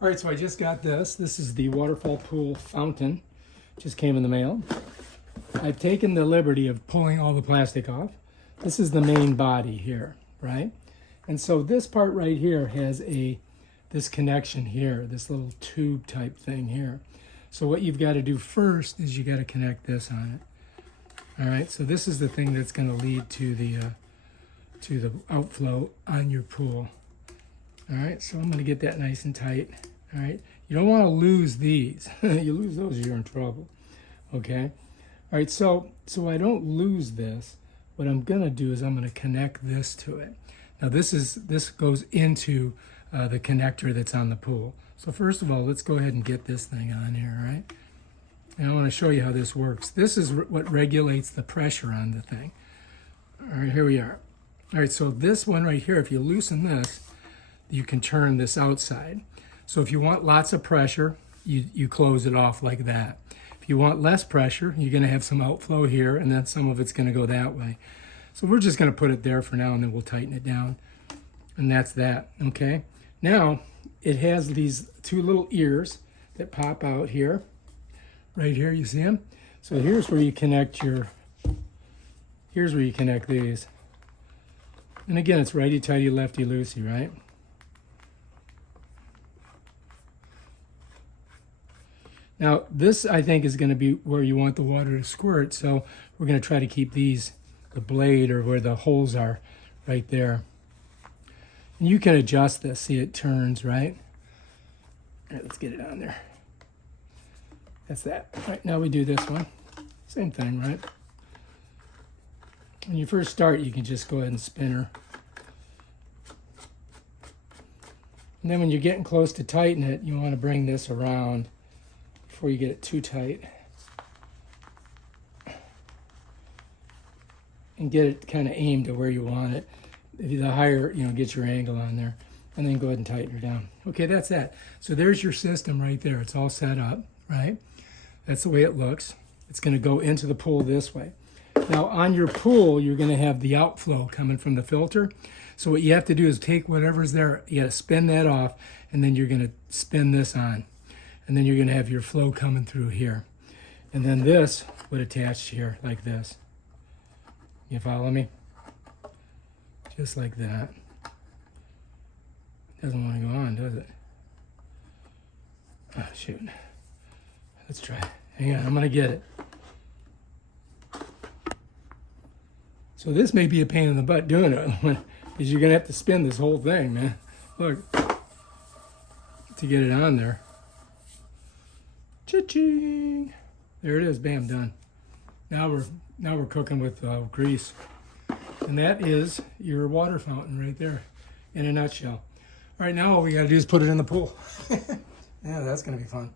All right, so I just got this. This is the waterfall pool fountain. Just came in the mail. I've taken the liberty of pulling all the plastic off. This is the main body here, right? And so this part right here has this connection here, this little tube type thing here. So what you've got to do first is you got to connect this on it. All right, so this is the thing that's going to lead to the outflow on your pool. All right, so I'm going to get that nice and tight. All right, you don't want to lose these. You lose those, you're in trouble. Okay. All right, so I don't lose this. What I'm going to do is I'm going to connect this to it. Now this goes into the connector that's on the pool. So first of all, let's go ahead and get this thing on here, all right? And I want to show you how this works. This is what regulates the pressure on the thing. All right, here we are. All right, so this one right here, if you loosen this, you can turn this outside. So if you want lots of pressure, you close it off like that. If you want less pressure, you're going to have some outflow here, and then some of it's going to go that way. So we're just going to put it there for now, and then we'll tighten it down. And that's that, okay? Now, it has these two little ears that pop out here. Right here, you see them? So here's where you connect these. And again, it's righty-tighty, lefty-loosey, right? Now, this, I think, is going to be where you want the water to squirt, so we're going to try to keep these, the blade or where the holes are, right there. And you can adjust this. See, it turns, right? All right, let's get it on there. That's that. All right, now we do this one. Same thing, right? When you first start, you can just go ahead and spin her. And then when you're getting close to tighten it, you want to bring this around before you get it too tight. And get it kind of aimed to where you want it. If the higher, get your angle on there. And then go ahead and tighten her down. Okay, that's that. So there's your system right there. It's all set up, right? That's the way it looks. It's going to go into the pool this way. Now on your pool, you're going to have the outflow coming from the filter. So what you have to do is take whatever's there, you got to spin that off, and then you're going to spin this on. And then you're going to have your flow coming through here. And then this would attach here like this. You follow me? Just like that. Doesn't want to go on, does it? Oh, shoot. Let's try it. Hang on, I'm going to get it. So this may be a pain in the butt doing it, because you're going to have to spin this whole thing, man. Look, to get it on there. Cha-ching! There it is, bam, done. Now we're cooking with grease. And that is your water fountain right there, in a nutshell. All right, now all we got to do is put it in the pool. Yeah, that's going to be fun.